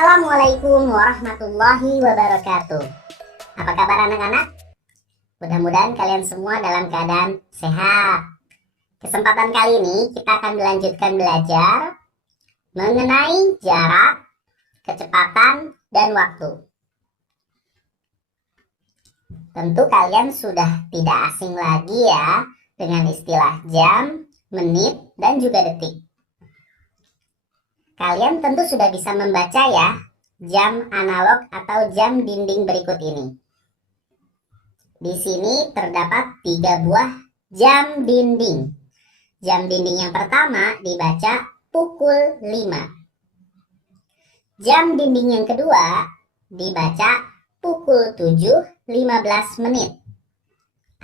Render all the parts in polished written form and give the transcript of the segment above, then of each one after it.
Assalamualaikum warahmatullahi wabarakatuh. Apa kabar anak-anak? Mudah-mudahan kalian semua dalam keadaan sehat. Kesempatan kali ini kita akan melanjutkan belajar mengenai jarak, kecepatan, dan waktu. Tentu kalian sudah tidak asing lagi ya dengan istilah jam, menit, dan juga detik. Kalian tentu sudah bisa membaca ya jam analog atau jam dinding berikut ini. Di sini terdapat 3 buah jam dinding. Jam dinding yang pertama dibaca pukul 5. Jam dinding yang kedua dibaca pukul 7.15 menit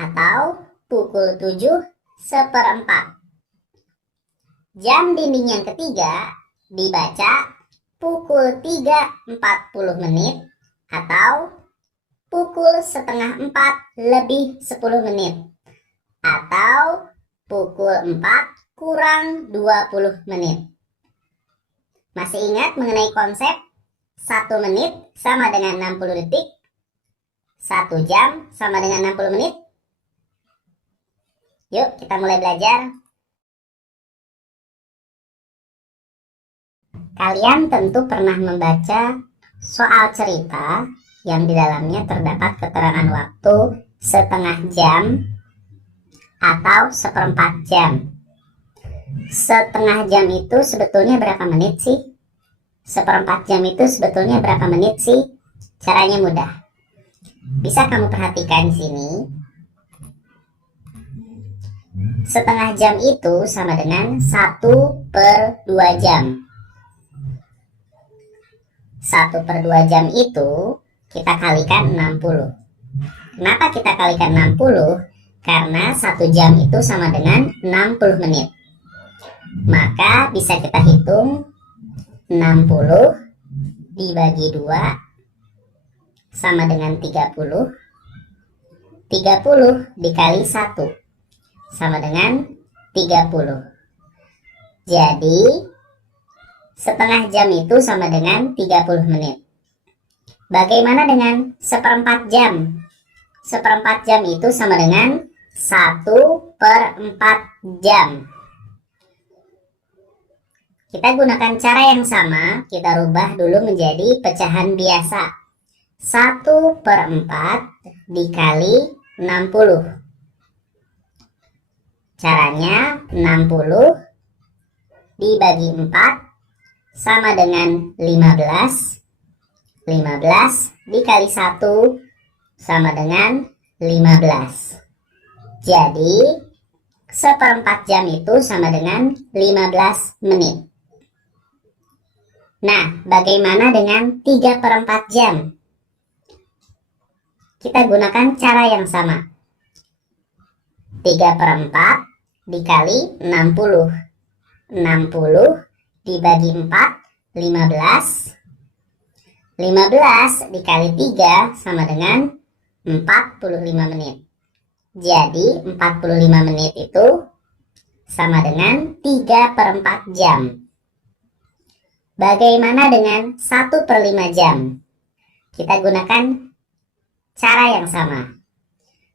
atau pukul 7:04. Jam dinding yang ketiga dibaca pukul 3.40 menit atau pukul 3:30 lebih 10 menit atau pukul 4:20 menit. Masih ingat mengenai konsep 1 menit sama dengan 60 detik, 1 jam sama dengan 60 menit? Yuk kita mulai belajar. Kalian tentu pernah membaca soal cerita yang di dalamnya terdapat keterangan waktu setengah jam atau 1/4 jam. Setengah jam itu sebetulnya berapa menit sih? 1/4 jam itu sebetulnya berapa menit sih? Caranya mudah. Bisa kamu perhatikan di sini. Setengah jam itu sama dengan 1/2 jam. 1/2 jam itu kita kalikan 60. Kenapa kita kalikan 60? Karena 1 jam itu sama dengan 60 menit. Maka bisa kita hitung 60 dibagi 2 sama dengan 30. 30 dikali 1 sama dengan 30. Jadi setengah jam itu sama dengan 30 menit. Bagaimana dengan 1/4 jam? 1/4 jam itu sama dengan 1/4 jam. Kita gunakan cara yang sama, kita rubah dulu menjadi pecahan biasa. 1/4 dikali 60. Caranya 60 dibagi 4 sama dengan 15. 15 dikali 1 sama dengan 15. Jadi 1/4 jam itu sama dengan 15 menit. Nah, bagaimana dengan 3/4 jam? Kita gunakan cara yang sama. 3/4 dikali 60. 60 dibagi 4, 15. 15 dikali 3 sama dengan 45 menit. Jadi 45 menit itu sama dengan 3/4 jam. Bagaimana dengan 1/5 jam? Kita gunakan cara yang sama.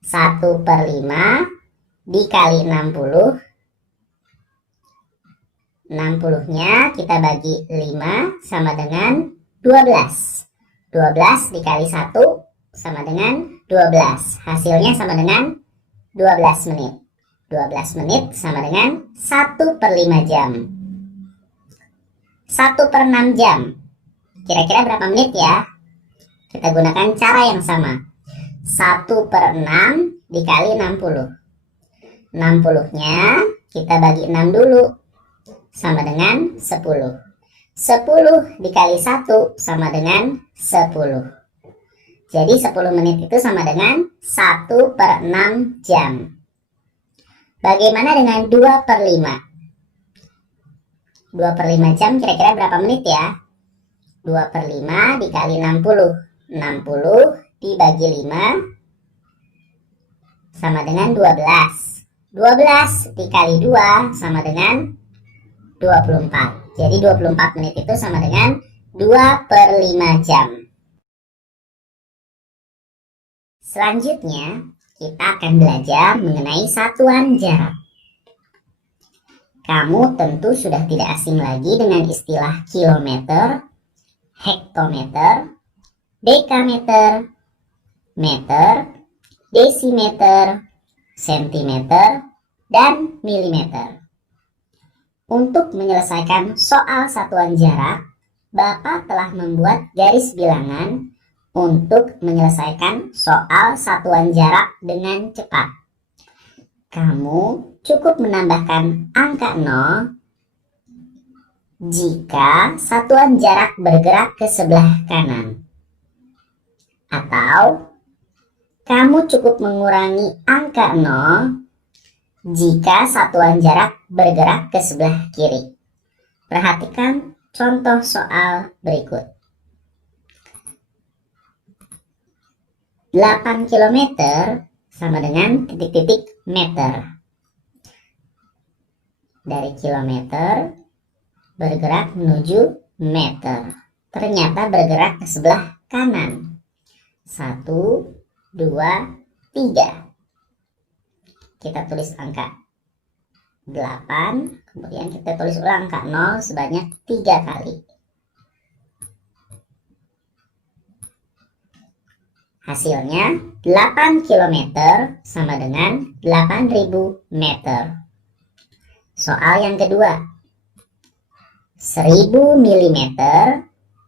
1/5 dikali 60. 60-nya kita bagi 5 sama dengan 12. 12 dikali 1 sama dengan 12. Hasilnya sama dengan 12 menit. 12 menit sama dengan 1/5 jam. 1/6 jam. Kira-kira berapa menit ya? Kita gunakan cara yang sama. 1/6 dikali 60. 60-nya kita bagi 6 dulu. Sama dengan 10. 10 dikali 1 sama dengan 10. Jadi 10 menit itu sama dengan 1/6 jam. Bagaimana dengan 2/5? 2/5 jam kira-kira berapa menit ya? 2/5 dikali 60. 60 dibagi 5 sama dengan 12. 12 dikali 2 sama dengan 24. Jadi 24 menit itu sama dengan 2/5 jam. Selanjutnya, kita akan belajar mengenai satuan jarak. Kamu tentu sudah tidak asing lagi dengan istilah kilometer, hektometer, dekameter, meter, desimeter, sentimeter, dan milimeter. Untuk menyelesaikan soal satuan jarak, Bapak telah membuat garis bilangan untuk menyelesaikan soal satuan jarak dengan cepat. Kamu cukup menambahkan angka 0 jika satuan jarak bergerak ke sebelah kanan. Atau kamu cukup mengurangi angka 0 jika satuan jarak bergerak ke sebelah kiri. Perhatikan contoh soal berikut. 8 km sama dengan titik-titik meter. Dari kilometer bergerak menuju meter. Ternyata bergerak ke sebelah kanan. 1, 2, 3. Kita tulis angka 8, kemudian kita tulis ulang angka 0 sebanyak 3 kali. Hasilnya 8 km sama dengan 8.000 meter. Soal yang kedua. 1000 mm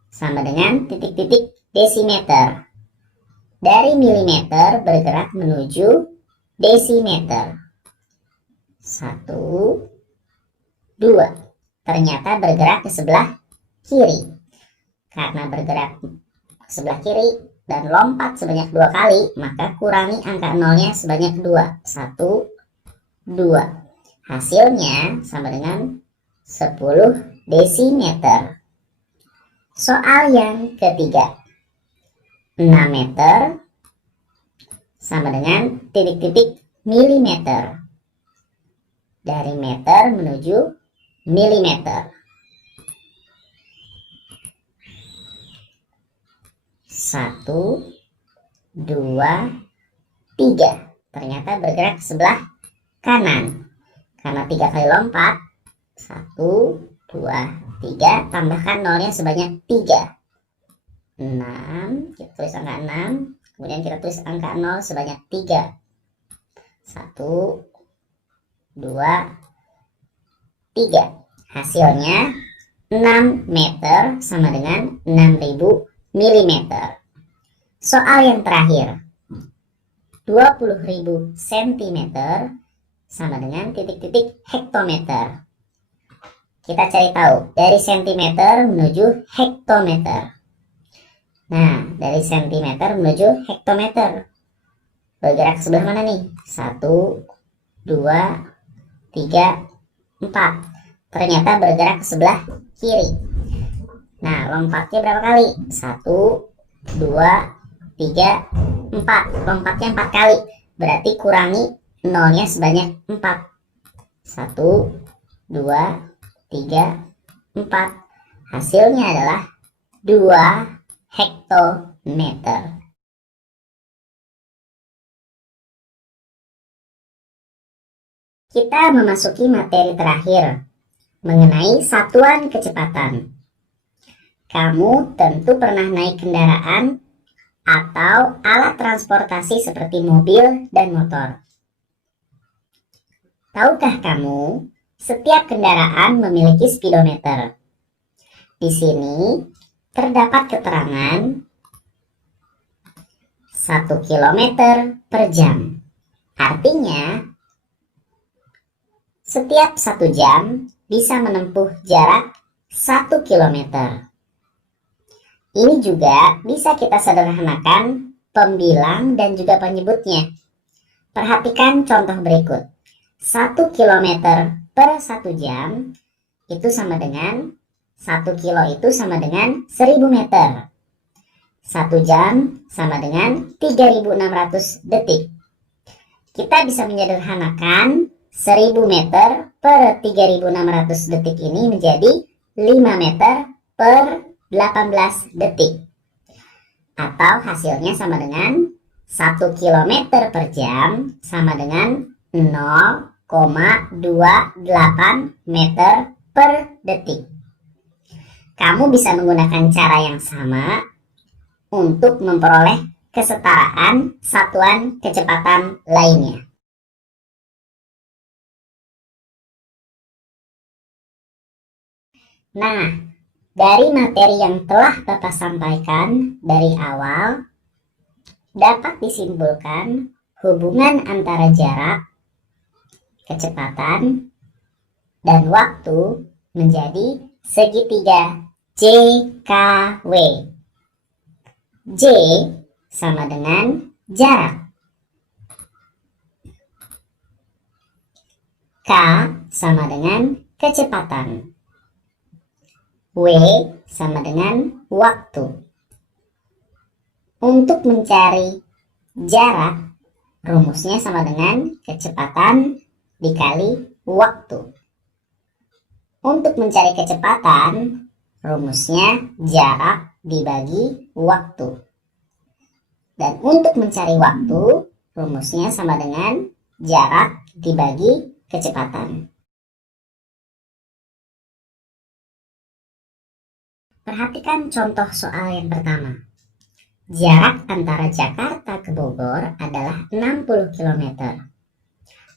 sama dengan titik-titik desimeter. Dari milimeter bergerak menuju desimeter. 1, 2. Ternyata bergerak ke sebelah kiri. Karena bergerak ke sebelah kiri dan lompat sebanyak 2 kali, maka kurangi angka 0-nya sebanyak 2. 1, 2. Hasilnya sama dengan 10 desimeter. Soal yang ketiga. 6 meter sama dengan titik-titik milimeter. Dari meter menuju milimeter. 1, 2, 3. Ternyata bergerak ke sebelah kanan. Karena 3 kali lompat. 1, 2, 3. Tambahkan 0-nya sebanyak 3. 6. Kita tulis angka 6. Kemudian kita tulis angka 0 sebanyak 3. 1, 2, 3. Hasilnya 6 meter sama dengan 6.000 milimeter. Soal yang terakhir. 20.000 cm sama dengan titik-titik hektometer. Kita cari tahu dari sentimeter menuju hektometer. Nah, dari sentimeter menuju hektometer. Bergerak ke sebelah mana nih? 1, 2, 3, 4. Ternyata bergerak ke sebelah kiri. Nah, lompatnya berapa kali? 1, 2, 3, 4. Lompatnya 4 kali. Berarti kurangi 0-nya sebanyak 4. 1, 2, 3, 4. Hasilnya adalah 2 hektometer. Kita memasuki materi terakhir mengenai satuan kecepatan. Kamu tentu pernah naik kendaraan atau alat transportasi seperti mobil dan motor. Tahukah kamu, setiap kendaraan memiliki speedometer. Di sini terdapat keterangan 1 km per jam. Artinya, setiap 1 jam bisa menempuh jarak 1 km. Ini juga bisa kita sederhanakan pembilang dan juga penyebutnya. Perhatikan contoh berikut. 1 km per 1 jam itu sama dengan 1 kilo itu sama dengan 1000 meter. 1 jam sama dengan 3600 detik. Kita bisa menyederhanakan 1000 meter per 3600 detik ini menjadi 5 meter per 18 detik. Atau hasilnya sama dengan 1 km per jam sama dengan 0,28 meter per detik. Kamu bisa menggunakan cara yang sama untuk memperoleh kesetaraan satuan kecepatan lainnya. Nah, dari materi yang telah Bapak sampaikan dari awal, dapat disimpulkan hubungan antara jarak, kecepatan, dan waktu menjadi segitiga JKW. J sama dengan jarak, K sama dengan kecepatan, W sama dengan waktu. Untuk mencari jarak, rumusnya sama dengan kecepatan dikali waktu. Untuk mencari kecepatan, rumusnya jarak dibagi waktu. Dan untuk mencari waktu, rumusnya sama dengan jarak dibagi kecepatan. Perhatikan contoh soal yang pertama. Jarak antara Jakarta ke Bogor adalah 60 km.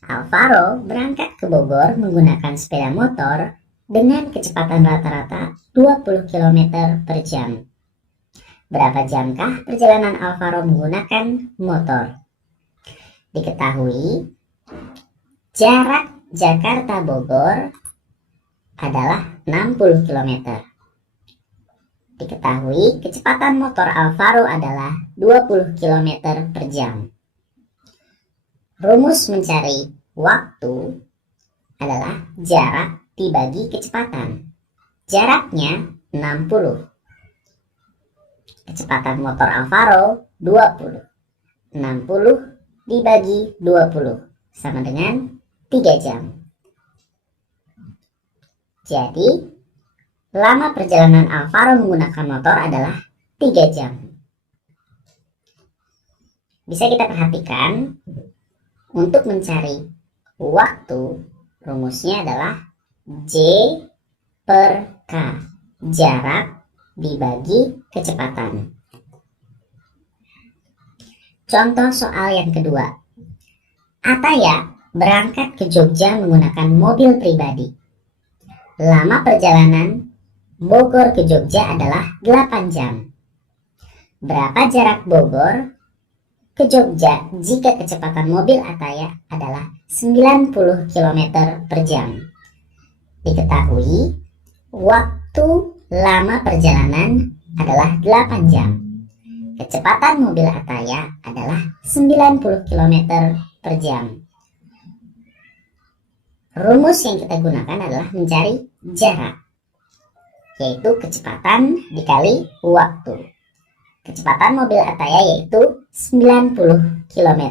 Alvaro berangkat ke Bogor menggunakan sepeda motor dengan kecepatan rata-rata 20 km per jam. Berapa jamkah perjalanan Alvaro menggunakan motor? Diketahui, jarak Jakarta-Bogor adalah 60 km. Diketahui, kecepatan motor Alvaro adalah 20 km per jam. Rumus mencari waktu adalah jarak dibagi kecepatan. Jaraknya 60. Kecepatan motor Alvaro 20. 60 dibagi 20 sama dengan 3 jam. Jadi, lama perjalanan Alvaro menggunakan motor adalah 3 jam. Bisa kita perhatikan, untuk mencari waktu, rumusnya adalah J per K, jarak dibagi kecepatan. Contoh soal yang kedua. Ataya berangkat ke Jogja menggunakan mobil pribadi. Lama perjalanan Bogor ke Jogja adalah 8 jam. Berapa jarak Bogor ke Jogja jika kecepatan mobil Ataya adalah 90 km per jam? Diketahui, waktu lama perjalanan adalah 8 jam. Kecepatan mobil Ataya adalah 90 km per jam. Rumus yang kita gunakan adalah mencari jarak, yaitu kecepatan dikali waktu. Kecepatan mobil Ataya yaitu 90 km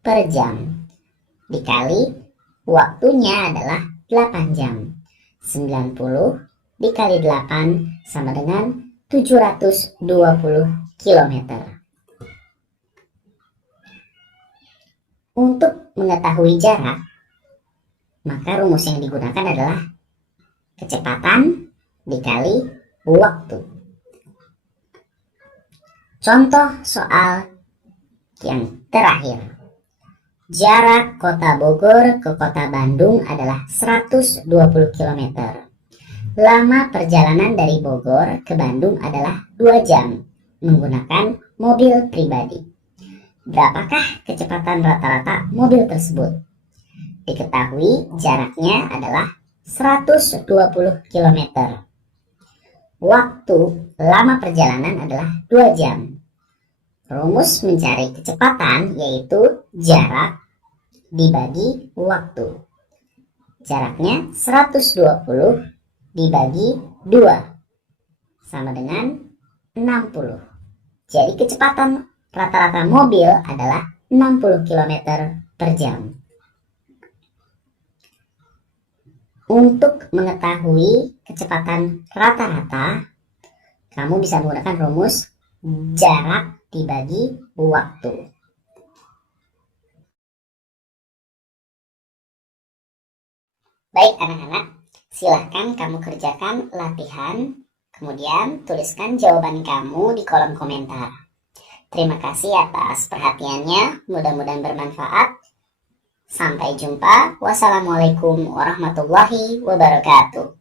per jam. Dikali waktunya adalah 8 jam. 90 dikali 8 sama dengan 720 km. Untuk mengetahui jarak, maka rumus yang digunakan adalah kecepatan dikali waktu. Contoh soal yang terakhir. Jarak kota Bogor ke kota Bandung adalah 120 km. Lama perjalanan dari Bogor ke Bandung adalah 2 jam menggunakan mobil pribadi. Berapakah kecepatan rata-rata mobil tersebut? Diketahui jaraknya adalah 120 km. Waktu lama perjalanan adalah 2 jam. Rumus mencari kecepatan yaitu jarak dibagi waktu. Jaraknya 120 dibagi 2 sama dengan 60. Jadi kecepatan rata-rata mobil adalah 60 km per jam. Untuk mengetahui kecepatan rata-rata, kamu bisa menggunakan rumus jarak dibagi waktu. Baik anak-anak, silahkan kamu kerjakan latihan, kemudian tuliskan jawaban kamu di kolom komentar. Terima kasih atas perhatiannya, mudah-mudahan bermanfaat. Sampai jumpa. Wassalamualaikum warahmatullahi wabarakatuh.